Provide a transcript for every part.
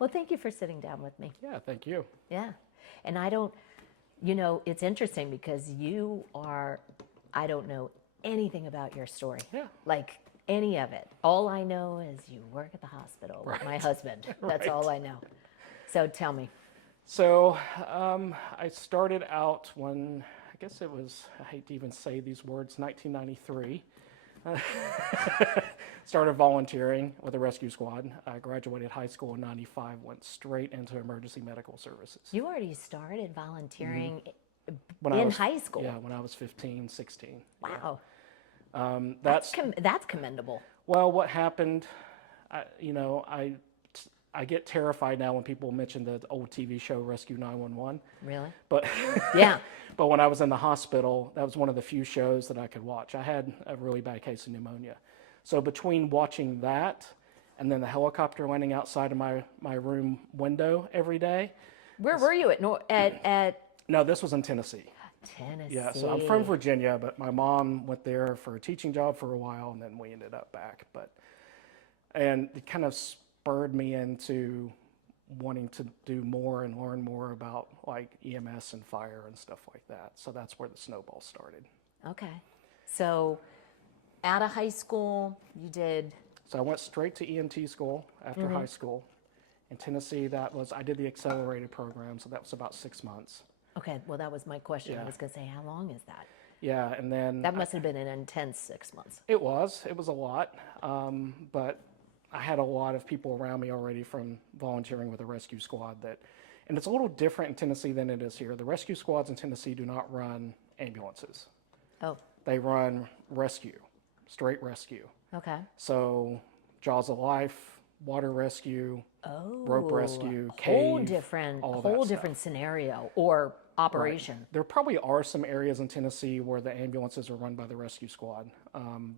Well, thank you for sitting down with me. Yeah, thank you. Yeah. And I don't, it's interesting because I don't know anything about your story. Yeah. Like any of it. All I know is you work at the hospital with my husband. That's all I know. So tell me. So I started out when, I guess it was, I hate to even say these words, 1993. Started volunteering with the rescue squad. I graduated high school in 95, went straight into emergency medical services. You already started volunteering When in high school. Yeah, when I was 15, 16. Wow. That's That's commendable. Well, what happened, I get terrified now when people mention the old TV show Rescue 911. Really? But Yeah. but when I was in the hospital, that was one of the few shows that I could watch. I had a really bad case of pneumonia. So between watching that and then the helicopter landing outside of my room window every day. Where were you at No, this was in Tennessee. Tennessee? Yeah, so I'm from Virginia, but my mom went there for a teaching job for a while, and then we ended up back. And it kind of spurred me into wanting to do more and learn more about like EMS and fire and stuff like that. So that's where the snowball started. Okay. So out of high school, you did... So I went straight to EMT school after high school. In Tennessee, I did the accelerated program, so that was about 6 months. Okay, well, that was my question. Yeah. I was going to say, how long is that? Yeah, and then... That must have been an intense 6 months. It was a lot, but I had a lot of people around me already from volunteering with the rescue squad and it's a little different in Tennessee than it is here. The rescue squads in Tennessee do not run ambulances. Oh, They run rescue, straight rescue. okay. So Jaws of Life, water rescue, rope rescue, Whole cave, different, all whole that different stuff. scenario or operation. Right. There probably are some areas in Tennessee where the ambulances are run by the rescue squad,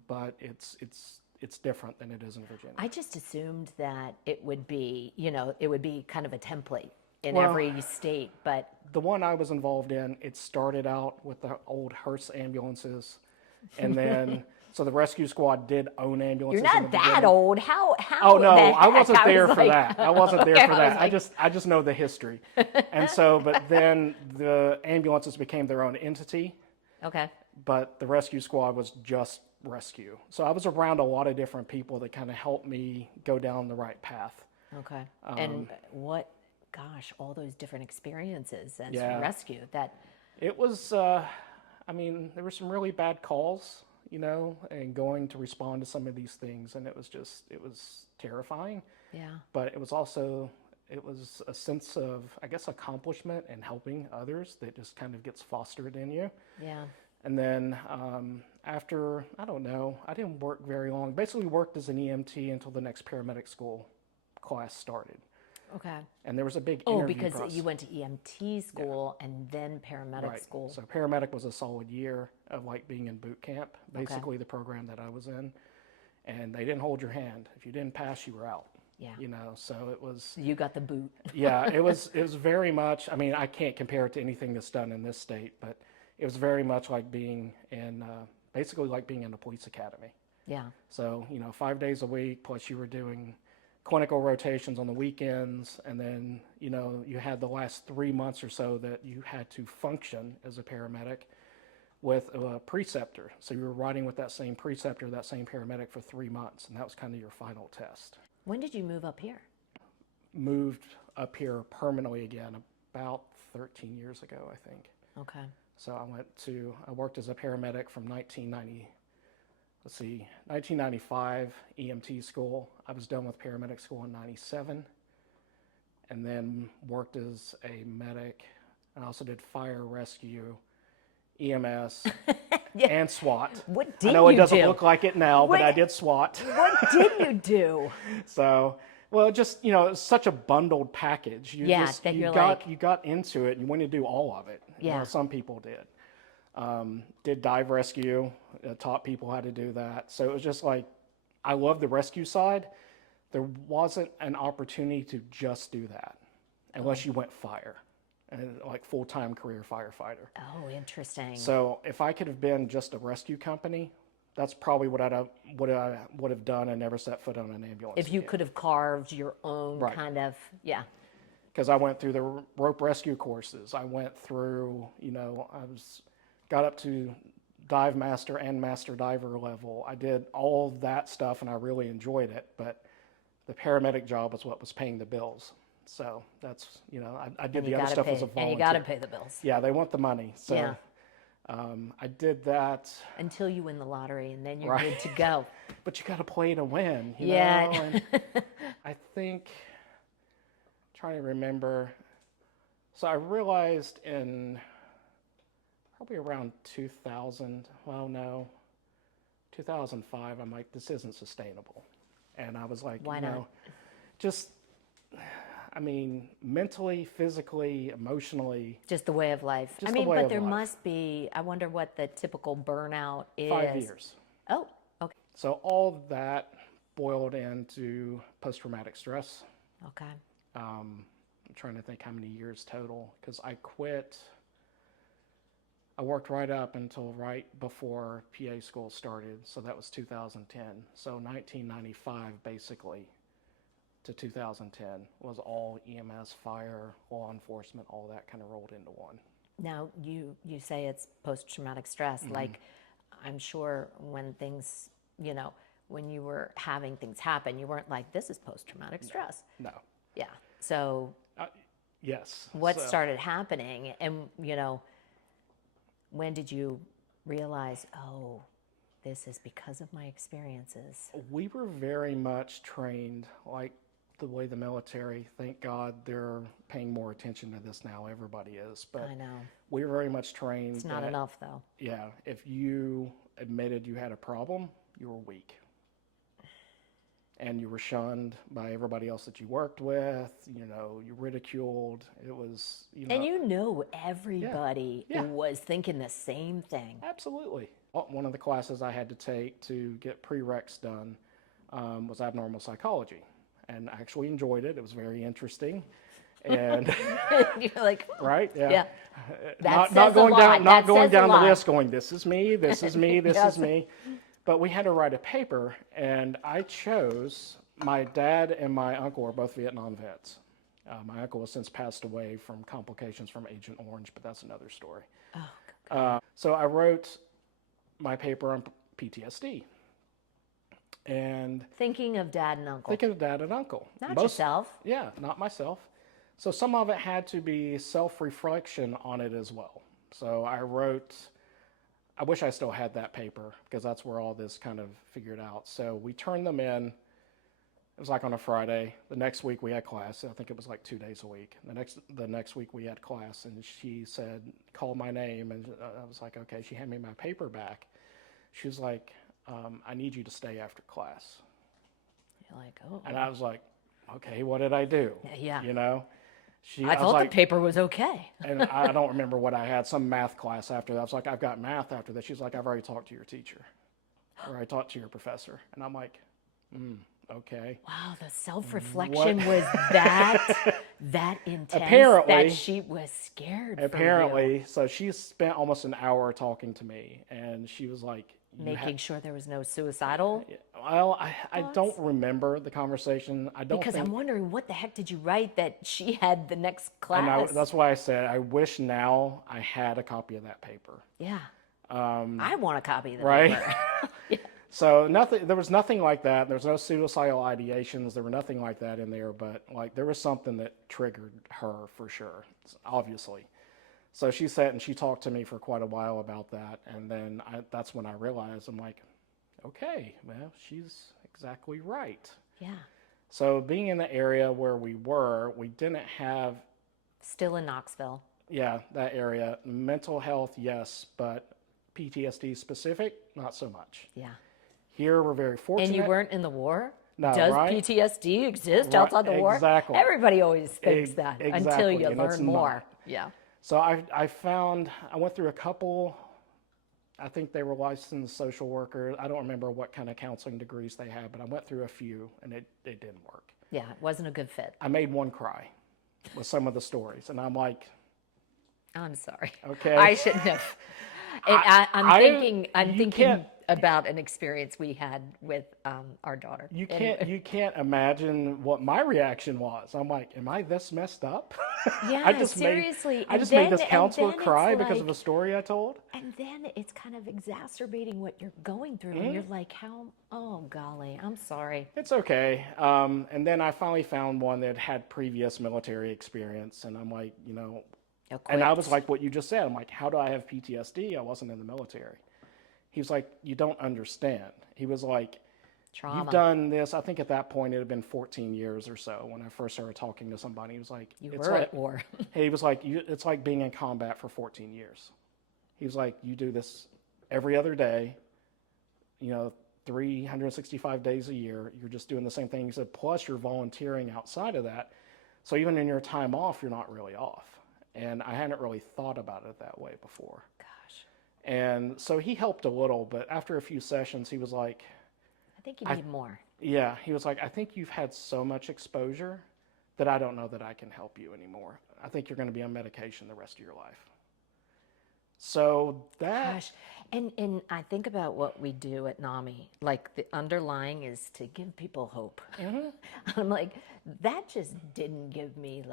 but it's different than it is in Virginia. I just assumed that it would be, it would be kind of a template in Well, every state, but the one I was involved in, it started out with the old hearse ambulances, and then so the rescue squad did own ambulances. you're in not the that beginning. old. How? Oh no, the I heck? wasn't I there was for like- that. I wasn't there Okay, for I that. was like- I just know the history, and so but then the ambulances became their own entity, Okay. but the rescue squad was just rescue. So I was around a lot of different people that kind of helped me go down the right path. Okay. And gosh, all those different experiences as Yeah. rescue that. It was, there were some really bad calls, and going to respond to some of these things, and it was terrifying. Yeah. But it was a sense of, I guess, accomplishment and helping others that just kind of gets fostered in you. Yeah. And then after, I don't know, I didn't work very long. Basically worked as an EMT until the next paramedic school class started. Okay. And there was a big Oh, interview because process. you went to EMT school and then paramedic Right. school. So paramedic was a solid year of like being in boot camp, basically the program that I was in. And they didn't hold your hand. If you didn't pass, you were out. Yeah. So it was... You got the boot. Yeah, it was very much, I can't compare it to anything that's done in this state, but it was very much like being in, basically like being in a police academy. Yeah. So, 5 days a week, plus you were doing clinical rotations on the weekends, and then, you had the last 3 months or so that you had to function as a paramedic with a preceptor. So you were riding with that same preceptor, that same paramedic for 3 months, and that was kind of your final test. When did you move up here? Moved up here permanently again about 13 years ago, I think. Okay. So I worked as a paramedic from 1995 EMT school. I was done with paramedic school in 97, and then worked as a medic. I also did fire rescue, EMS, and SWAT. What did I know it you doesn't do? look like it now, but What- I did SWAT. What did you do? So, well, just, it's such a bundled package. You got into it and you wanted to do all of it. Yeah. Some people did. Did dive rescue, taught people how to do that. So it was just like, I love the rescue side. There wasn't an opportunity to just do that unless you went fire, and like full-time career firefighter. Oh, interesting. So if I could have been just a rescue company, that's probably what I would have done and never set foot on an ambulance If you again. could have carved your own Right. kind of, yeah. Because I went through the rope rescue courses. I went through, got up to dive master and master diver level. I did all of that stuff and I really enjoyed it, but the paramedic job was what was paying the bills. So that's, I did And the you other gotta stuff pay, as a and you volunteer. got to pay the bills. Yeah, they want the money. So Yeah. I did that. Until you win the lottery, and then you're Right. good to go. But you got to play to win, Yeah. And I think, trying to remember, so I realized in probably around 2000, well, no, 2005, I'm like, this isn't sustainable. And I was like, Why not? just, mentally, physically, emotionally, Just the way of life. Just the way but of there life. must be, I wonder what the typical burnout is. 5 years. Oh, okay. So all of that boiled into post-traumatic stress. Okay. I'm trying to think how many years total, because I quit. I worked right up until right before PA school started, so that was 2010. So 1995, basically, to 2010 was all EMS, fire, law enforcement, all that kind of rolled into one. Now, you say it's post-traumatic stress. Mm-hmm. Like, I'm sure when things, when you were having things happen, you weren't like, this is post-traumatic stress. No. Yeah. So Yes. what So- started happening, and, when did you realize, oh, this is because of my experiences? We were very much trained, like the way the military, thank God they're paying more attention to this now, everybody is, but I know. we were very much trained. It's not that, enough, though. Yeah, if you admitted you had a problem, you were weak. And you were shunned by everybody else that you worked with, you ridiculed. It was, And everybody Yeah. was thinking the same thing. Absolutely. One of the classes I had to take to get prereqs done was abnormal psychology. And I actually enjoyed it. It was very interesting. And You're like, right, yeah. yeah. That Not says going a down, lot. not That going says a down the lot. list, going, this is me, this is me, this Yes. is me. But we had to write a paper, and I chose. My dad and my uncle are both Vietnam vets. My uncle has since passed away from complications from Agent Orange, but that's another story. Oh, So I wrote my paper on PTSD. And thinking of dad and uncle. thinking of dad and uncle. Not yourself. Yeah, not myself. So some of it had to be self-reflection on it as well. So I wrote, I wish I still had that paper because that's where all this kind of figured out. So we turned them in. It was like on a Friday. The next week we had class. I think it was like 2 days a week. The next week we had class, and she said, call my name. And I was like, okay. She handed me my paper back. She was like, I need you to stay after class. You're like, oh. And I was like, okay, what did I do? Yeah. I I thought the paper was okay. and I don't remember what I had, some math class after that. I was like, I've got math after that. She's like, I've already talked to your teacher. Or I talked to your professor. And I'm like, okay. Wow, the self-reflection was that intense Apparently- that she was scared for Apparently, so she spent almost an hour talking to me, and she was like, you. Making sure there was no suicidal. well, I don't remember the conversation. I don't Because think, I'm wondering, what the heck did you write that she had the next and class? that's why I said I wish now I had a copy of that paper. Yeah. I want a copy of the Right? paper. So there was nothing like that. There was no suicidal ideations. There were nothing like that in there, but like there was something that triggered her for sure, obviously. So she sat and she talked to me for quite a while about that, and then that's when I realized, I'm like, okay, well, she's exactly right. Yeah. So being in the area where we were, we didn't have, Still in Knoxville. that area. Mental health, yes, but PTSD specific, not so much. Yeah. Here, we're very fortunate. And you weren't in the war? No, Does right? PTSD exist Right, outside the war? exactly. Everybody always thinks that until Exactly, you and it's learn more. not. Yeah. So I went through a couple, I think they were licensed social workers. I don't remember what kind of counseling degrees they had, but I went through a few, and it didn't work. Yeah, it wasn't a good fit. I made one cry with some of the stories, and I'm like, I'm sorry. okay. I shouldn't have. And I'm thinking, about an experience we had with our daughter. You can't imagine what my reaction was. I'm like, am I this messed up? Yeah, seriously. I just made this counselor cry because of a story I told. And then it's kind of exacerbating what you're going through. And you're like, oh, golly, I'm sorry. It's okay. And then I finally found one that had previous military experience. And I'm like, and I was like what you just said. I'm like, how do I have PTSD? I wasn't in the military. He was like, you don't understand. He was like, Trauma. You've done this. I think at that point it had been 14 years or so when I first started talking to somebody. He was like, you were at war. He was like, it's like being in combat for 14 years. He was like, you do this every other day, 365 days a year. You're just doing the same thing. He said, plus you're volunteering outside of that. So even in your time off, you're not really off. And I hadn't really thought about it that way before. Gosh. And so he helped a little, but after a few sessions, he was like, I think you need more. Yeah, he was like, I think you've had so much exposure that I don't know that I can help you anymore. I think you're going to be on medication the rest of your life. So that... Gosh, and I think about what we do at NAMI, like the underlying is to give people hope. I'm like, that just didn't give me,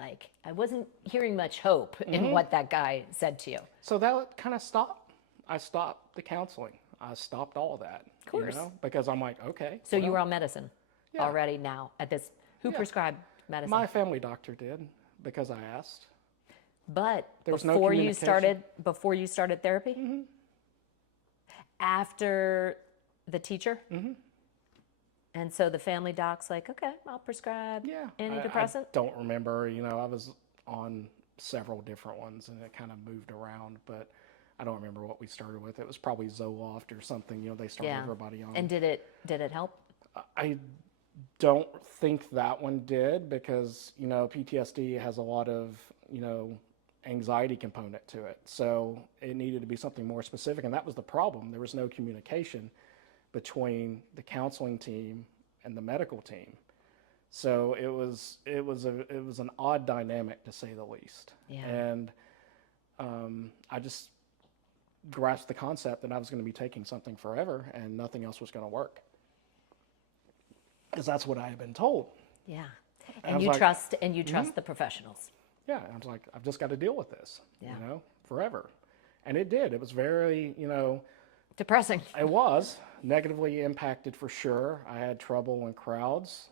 I wasn't hearing much hope in what that guy said to you. So that kind of stopped. I stopped the counseling. I stopped all of that. Of course. Because I'm like, okay. So you were on medicine already now at this. Who prescribed medicine? My family doctor did because I asked. But there was before you started therapy? After the teacher? And so the family doc's like, okay, I'll prescribe antidepressant? I don't remember. I was on several different ones and it kind of moved around, but I don't remember what we started with. It was probably Zoloft or something. They started everybody on. And did it help? I don't think that one did because PTSD has a lot of anxiety component to it. So it needed to be something more specific, and that was the problem. There was no communication between the counseling team and the medical team. So it was an odd dynamic to say the least. Yeah. And I just grasped the concept that I was going to be taking something forever and nothing else was going to work. Because that's what I had been told. Yeah. And you trust the professionals. Yeah. I was like, I've just got to deal with this, forever. And it did. It was very, depressing. It was negatively impacted for sure. I had trouble in crowds,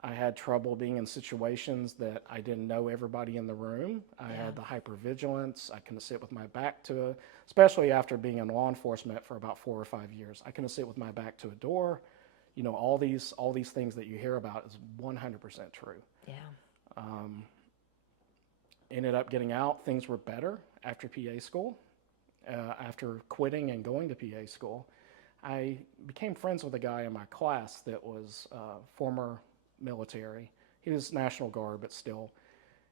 I had trouble being in situations that I didn't know everybody in the room. I had the hypervigilance. I couldn't sit with my back to especially after being in law enforcement for about 4 or 5 years. I couldn't sit with my back to a door. All these things that you hear about is 100% true. Yeah. Ended up getting out. Things were better after PA school. After quitting and going to PA school, I became friends with a guy in my class that was former military. He was National Guard, but still,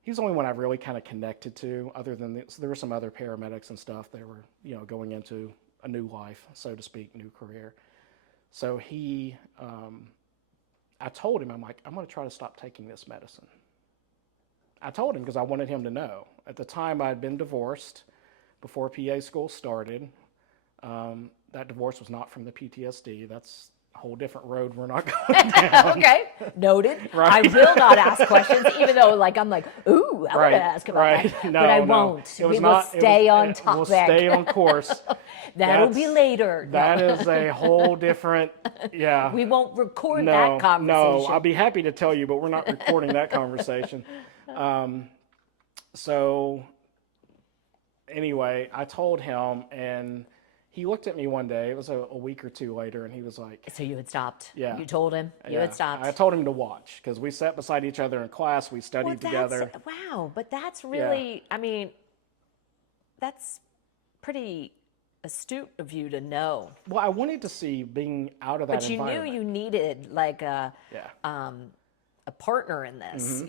he was the only one I really kind of connected to. Other than so there were some other paramedics and stuff that were, going into a new life, so to speak, new career. So I told him, I'm like, I'm going to try to stop taking this medicine. I told him because I wanted him to know. At the time, I had been divorced before PA school started. That divorce was not from the PTSD. That's a whole different road we're not going down. Okay, noted. Right. I will not ask questions, even though I'm like, ooh, I want to ask about that. No, but I won't. It was will stay on topic. We'll stay on course. That'll be later. That is a whole different, We won't record that conversation. No, I'll be happy to tell you, but we're not recording that conversation. So anyway, I told him, and he looked at me one day. It was a week or two later, and he was like... So you had stopped. Yeah. You told him you had stopped. I told him to watch, because we sat beside each other in class. We studied together. Wow, but that's really, that's pretty astute of you to know. Well, I wanted to see being out of that environment. But you knew you needed a partner in this,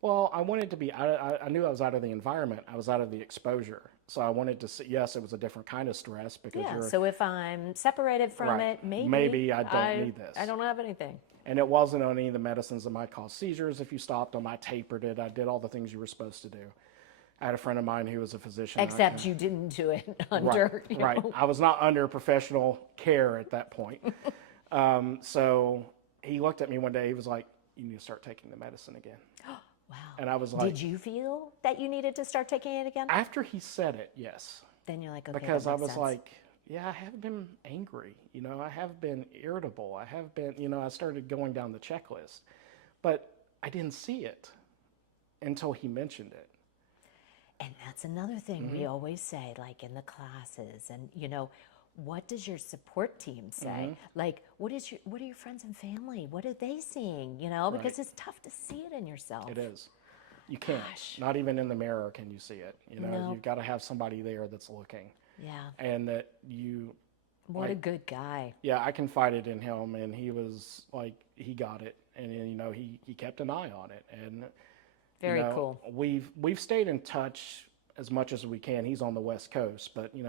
Well, I wanted to be out. I knew I was out of the environment. I was out of the exposure. So I wanted to see. Yes, it was a different kind of stress because So if I'm separated from it, maybe I don't need this. I don't have anything. And it wasn't on any of the medicines that might cause seizures if you stopped them. I tapered it. I did all the things you were supposed to do. I had a friend of mine who was a physician. Except you didn't do it under, right. I was not under professional care at that point. So he looked at me one day. He was like, "You need to start taking the medicine again." Wow. And I was like, Did you feel that you needed to start taking it again? after he said it, yes. Then you're like, okay, Because that I makes was sense. like, yeah, I have been angry. I have been irritable. I have been, I started going down the checklist. But I didn't see it until he mentioned it. And that's another thing Mm-hmm. we always say, like in the classes, and what does your support team say? Mm-hmm. Like, what are your friends and family? What are they seeing? Because it's tough to see it in yourself. It is. You can't. Gosh. Not even in the mirror can you see it. No. You've got to have somebody there that's looking. Yeah. And that you, What a good guy. yeah, I confided in him, and he was like, he got it. And, he kept an eye on it. And, Very cool. We've stayed in touch as much as we can. He's on the West Coast, but, we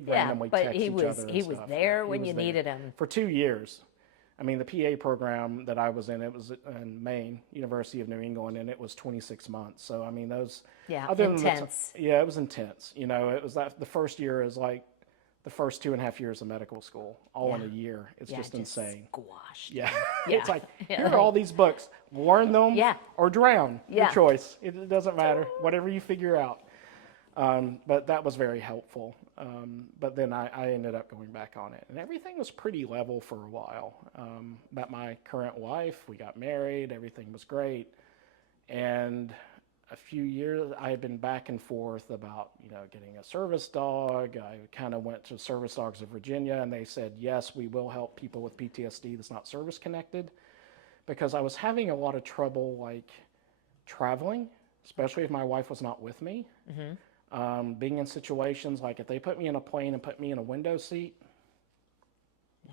Yeah, randomly but text he each was other and he was stuff. there He when was you there. needed him. For 2 years. I mean, the PA program that I was in, it was in Maine, University of New England, and it was 26 months. So, I mean, those... Yeah, other than intense. yeah, it was intense. It was the first year is like the first 2.5 years of medical school, all in a year. It's Yeah, just insane. Squashed. Yeah. Yeah. It's like, Yeah, here are all these books. Learn them Yeah. or drown. Your Yeah. choice. It doesn't matter. Whatever you figure out. But that was very helpful. But then I ended up going back on it. And everything was pretty level for a while. Met my current wife. We got married. Everything was great. And a few years, I had been back and forth about, getting a service dog. I kind of went to Service Dogs of Virginia, and they said, yes, we will help people with PTSD that's not service connected. Because I was having a lot of trouble, like, traveling, especially if my wife was not with me. Being in situations like if they put me in a plane and put me in a window seat,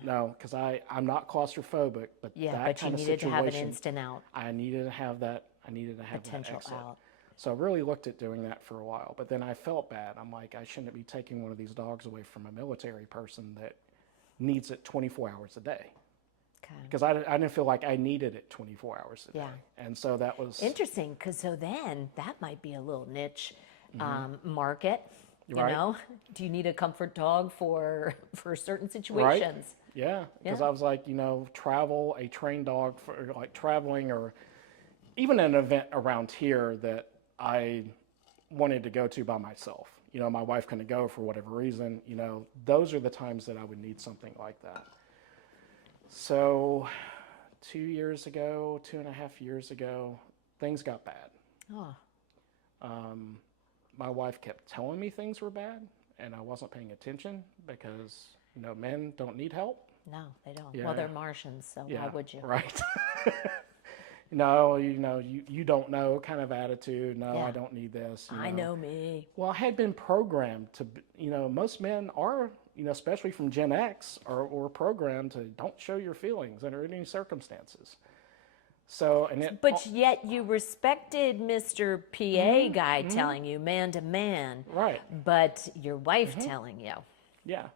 no, because I'm not claustrophobic, but Yeah, that but you kind of needed to have an situation, instant out. I needed to have that. I needed to have Potential that exit. out. So I really looked at doing that for a while, but then I felt bad. I'm like, I shouldn't be taking one of these dogs away from a military person that needs it 24 hours a day. Okay. Because I didn't feel like I needed it 24 hours a day. Yeah. And so that was Interesting, because so then that might be a little niche market. Right. Do you need a comfort dog for certain situations? Yeah, because Yeah. I was like, travel, a trained dog for like traveling, or even an event around here that I wanted to go to by myself. My wife couldn't go for whatever reason. Those are the times that I would need something like that. So 2.5 years ago, things got bad. Oh, My wife kept telling me things were bad, and I wasn't paying attention because, men don't need help. no, they don't. Yeah. Well, they're Martians, so why would you? Right. No, you don't know kind of attitude. No, Yeah. I don't need this. I know me. Well, I had been programmed to, most men are, especially from Gen X, are programmed to don't show your feelings under any circumstances. So, But yet you respected Mr. PA guy telling you man to man. Right. But your wife telling you. Yeah.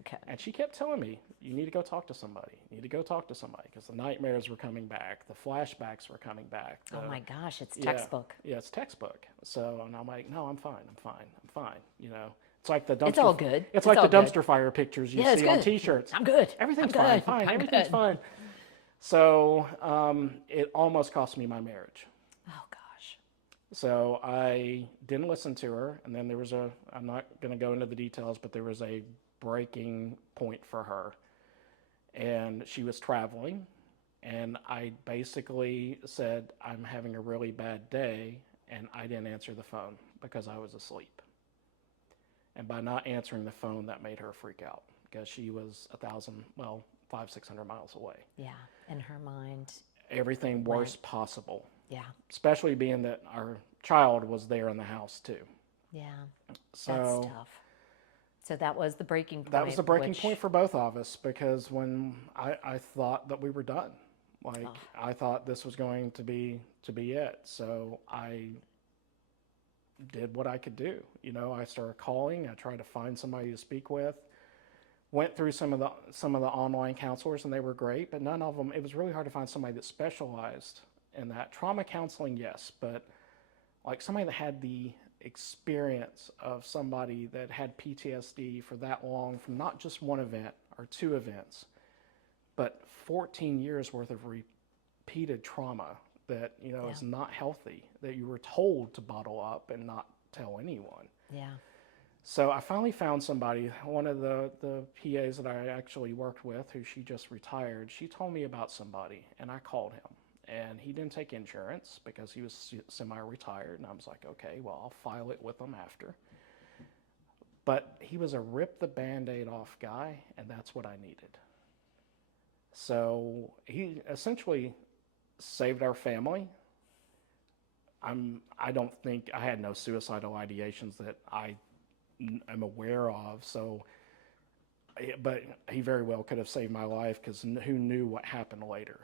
Okay. And she kept telling me, you need to go talk to somebody. You need to go talk to somebody because the nightmares were coming back. The flashbacks were coming back. Oh my gosh, it's textbook. Yeah, it's textbook. So, and I'm like, no, I'm fine. It's like the dumpster. It's all good. It's like all the dumpster fire pictures you Yeah, it's see on good. T-shirts. I'm good. Everything's I'm fine. good. I'm Everything's good. fine. So, it almost cost me my marriage. Oh gosh. So I didn't listen to her, and then I'm not going to go into the details, but there was a breaking point for her. And she was traveling, and I basically said, I'm having a really bad day, and I didn't answer the phone because I was asleep. And by not answering the phone, that made her freak out because she was 500-600 miles away. Yeah, in her mind. Everything worst possible. Yeah. Especially being that our child was there in the house too. Yeah. So That's tough. So that was the breaking point. that was the breaking point for both of us because when I thought that we were done. Like I thought this was going to be it. So I did what I could do. I started calling, I tried to find somebody to speak with. Went through some of the online counselors, and they were great, but none of them, it was really hard to find somebody that specialized in that. Trauma counseling, yes, but like somebody that had the experience of somebody that had PTSD for that long from not just one event or two events, but 14 years worth of repeated trauma that, you know, is not healthy, that you were told to bottle up and not tell anyone. Yeah. So I finally found somebody, one of the PAs that I actually worked with, who she just retired, she told me about somebody, and I called him. And he didn't take insurance because he was semi-retired, and I was like, okay, well, I'll file it with him after. But he was a rip the Band-Aid off guy, and that's what I needed. So he essentially saved our family. I don't think, I had no suicidal ideations that I am aware of, so, but he very well could have saved my life, because who knew what happened later.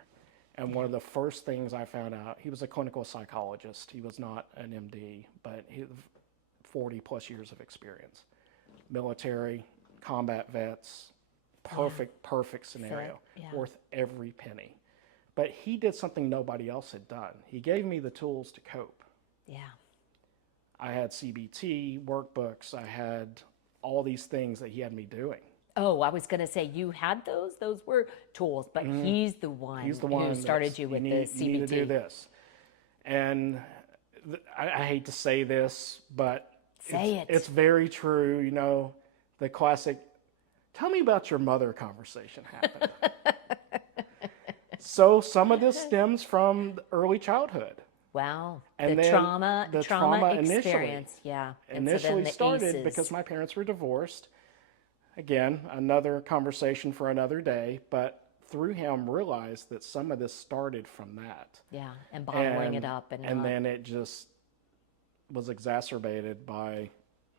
And one of the first things I found out, he was a clinical psychologist. He was not an MD, but he had 40 plus years of experience. Military, combat vets, perfect scenario, worth every penny. But he did something nobody else had done. He gave me the tools to cope. Yeah. I had CBT, workbooks, I had all these things that he had me doing. Oh, I was going to say you had those. Those were tools, but he's the one who started you with the CBT. You need to do this. And I hate to say this, but it's very true. You know, the classic, tell me about your mother conversation happened. So some of this stems from early childhood. Wow. And the trauma experience. Initially started because my parents were divorced. Again, another conversation for another day, but through him realized that some of this started from that. Yeah, and bottling it up. And then it just was exacerbated by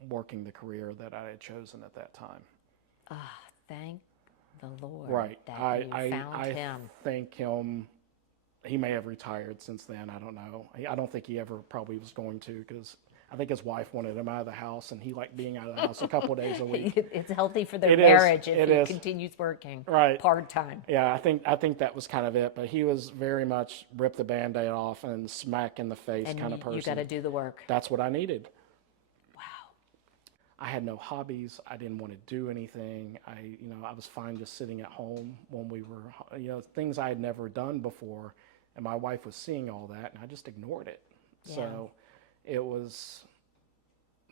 working the career that I had chosen at that time. Thank the Lord that you found him. I thank him. He may have retired since then. I don't know. I don't think he ever probably was going to, because I think his wife wanted him out of the house, and he liked being out of the house a couple of days a week. It's healthy for their marriage if he continues working part-time. Yeah, I think that was kind of it. But he was very much rip the Band-Aid off and smack in the face kind of person. You got to do the work. That's what I needed. Wow. I had no hobbies. I didn't want to do anything. I was fine just sitting at home when we were, things I had never done before. And my wife was seeing all that, and I just ignored it. Yeah. So it was,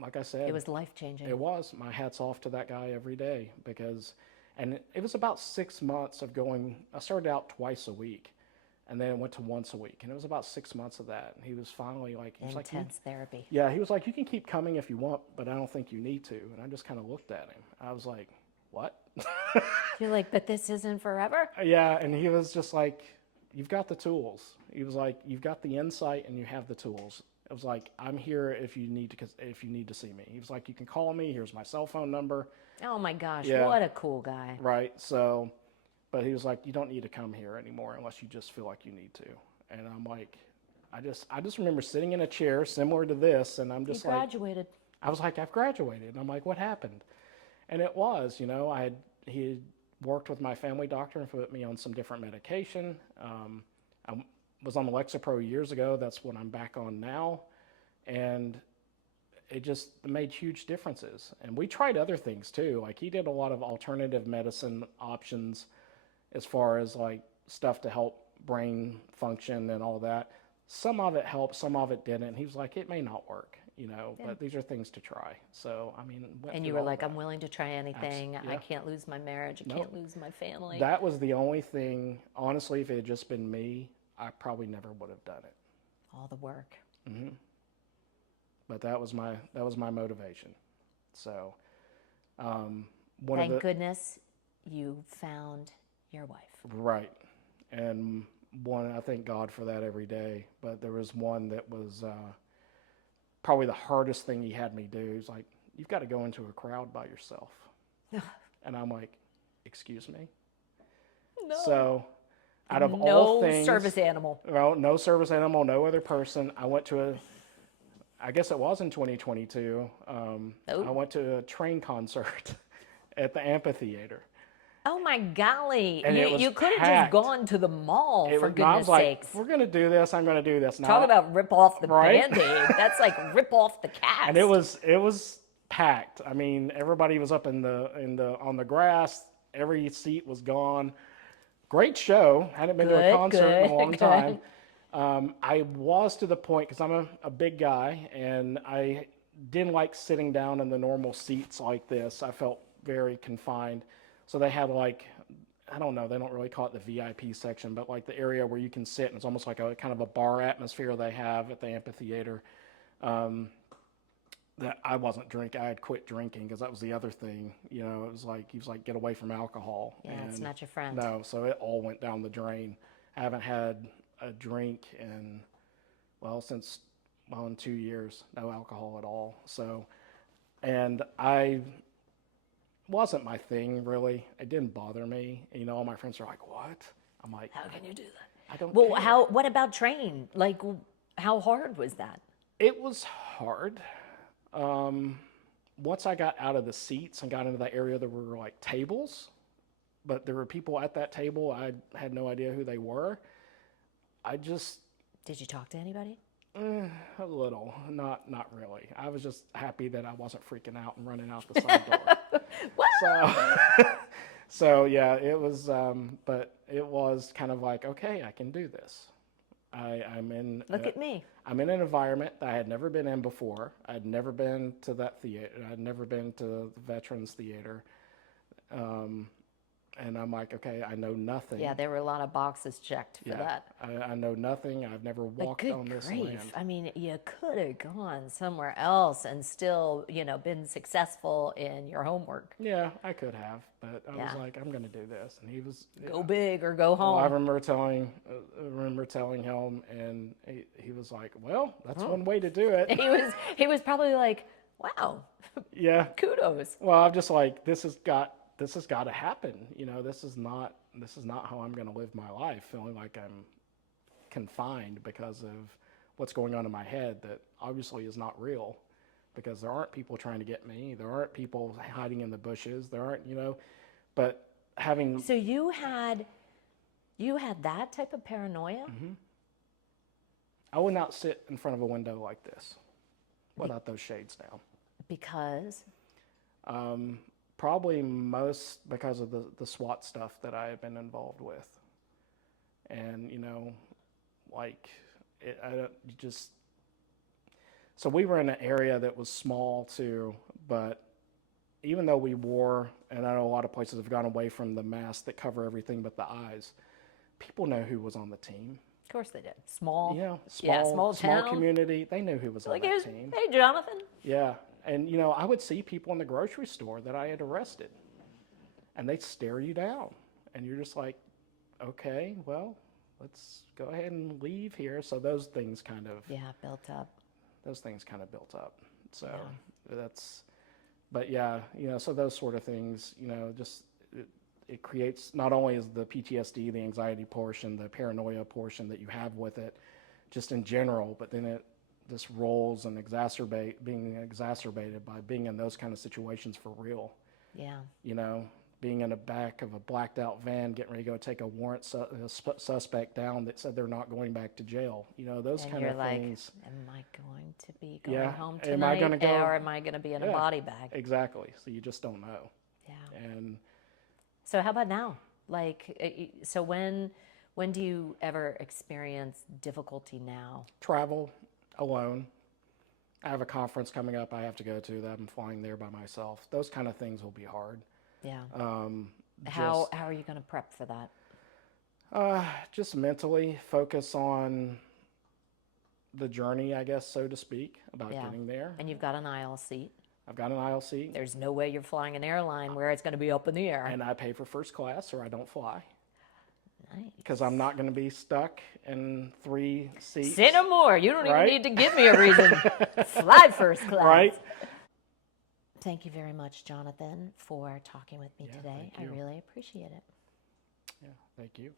like I said, it was life-changing. It was. My hat's off to that guy every day, and it was about 6 months of going. I started out twice a week, and then it went to once a week, and it was about 6 months of that. And he was finally like, intense therapy. Yeah, he was like, you can keep coming if you want, but I don't think you need to. And I just kind of looked at him. I was like, what? You're like, but this isn't forever? Yeah, and he was just like, you've got the tools. He was like, you've got the insight and you have the tools. It was like, I'm here if you need to see me. He was like, you can call me. Here's my cell phone number. Oh my gosh, what a cool guy. Right. So, but he was like, you don't need to come here anymore unless you just feel like you need to. And I'm like, I just remember sitting in a chair similar to this, and I'm just like, graduated. I was like, I've graduated. And I'm like, what happened? And it was, he had worked with my family doctor and put me on some different medication. I was on the Lexapro years ago. That's what I'm back on now. And it just made huge differences. And we tried other things too. Like, he did a lot of alternative medicine options as far as like stuff to help brain function and all that. Some of it helped, some of it didn't. He was like, it may not work, but these are things to try. So, and you were like, I'm willing to try anything. I can't lose my marriage. I can't lose my family. That was the only thing, honestly, if it had just been me, I probably never would have done it. All the work. Mm-hmm. But that was my motivation. So, thank goodness you found your wife. Right. And I thank God for that every day. But there was one that was probably the hardest thing he had me do. He's like, you've got to go into a crowd by yourself. And I'm like, excuse me? No. So out of all things. No service animal. Well, no service animal, no other person. I went to I guess it was in 2022. I went to a train concert at the amphitheater. Oh my golly. And it You, was you could have just packed. gone to the mall, for I goodness was like, sakes. if we're going to do this, I'm going to do this. Now, Talk about rip off the Right? Band-Aid. That's like rip off the cast. and it was packed. I mean, everybody was up on the grass. Every seat was gone. Great show. Hadn't been to a concert in a long good. time. I was to the point, because I'm a big guy, and I didn't like sitting down in the normal seats like this. I felt very confined. So they had like, I don't know, they don't really call it the VIP section, but like the area where you can sit, and it's almost like a kind of a bar atmosphere they have at the amphitheater. That I wasn't drinking. I had quit drinking because that was the other thing. You know, it was like, he was like, get away from alcohol. Yeah, it's not your friend. No, so it all went down the drain. I haven't had a drink in 2 years, no alcohol at all. So, and I wasn't my thing really. It didn't bother me. You know, all my friends are like, "What?" I'm like, How can you do that? I don't Well, care. what about training? Like, how hard was that? It was hard. Once I got out of the seats and got into the area, there were like tables, but there were people at that table. I had no idea who they were. I just Did you talk to anybody? a little, not really. I was just happy that I wasn't freaking out and running out the side door. So, so yeah, it was. But it was kind of like, okay, I can do this. I'm in. Look at me. I'm in an environment that I had never been in before. I'd never been to that theater. I'd never been to the Veterans Theater. And I'm like, okay, I know nothing. Yeah, there were a lot of boxes checked for that. I know nothing. I've never But walked good on this grief. land. I mean, you could have gone somewhere else and still, been successful in your homework. Yeah, I could have, but I was Yeah. like, I'm going to do this. And he was, Go big or go well, I home. remember telling him, and he was like, well, that's one way to do it. He was probably like, wow, Yeah. kudos. Well, I'm just like, this has got to happen. You know, this is not how I'm going to live my life, feeling like I'm confined because of what's going on in my head that obviously is not real, because there aren't people trying to get me. There aren't people hiding in the bushes. There aren't, but having, So you had that type of paranoia? I would not sit in front of a window like this without those shades down. Because Probably most because of the SWAT stuff that I have been involved with. And, so we were in an area that was small too, but even though we wore, and I know a lot of places have gone away from the masks that cover everything but the eyes, people know who was on the team. of course they did. Small. Yeah, small town. community. They knew who was on that team. Hey, Jonathan. Yeah, and I would see people in the grocery store that I had arrested, and they'd stare you down, and you're just like, okay, well, let's go ahead and leave here. So those things kind of built up. built up. So but yeah, so those sort of things, just it creates, not only is the PTSD, the anxiety portion, the paranoia portion that you have with it, just in general, but then it just rolls and being exacerbated by being in those kind of situations for real. Yeah. Being in the back of a blacked out van, getting ready to go take a warrant suspect down that said they're not going back to jail. Those kind of things. Am I going to be going home Am I tonight, gonna go? or am I going to be in a body bag? Exactly. So you just don't know. Yeah. And So how about now? So when do you ever experience difficulty now? travel alone. I have a conference coming up I have to go to that I'm flying there by myself. Those kind of things will be hard. Yeah. How are you going to prep for that? Just mentally focus on the journey, I guess, so to speak, about getting there. And you've got an aisle seat. I've got an aisle seat. There's no way you're flying an airline where it's going to be up in the air. And I pay for first class or I don't fly. Nice. Because I'm not going to be stuck in 3 seats. Say no more. You don't Right? even need to give me a reason. Fly first class. Right? Thank you very much, Jonathan, for talking with me today. thank you. I really appreciate it. Yeah, thank you.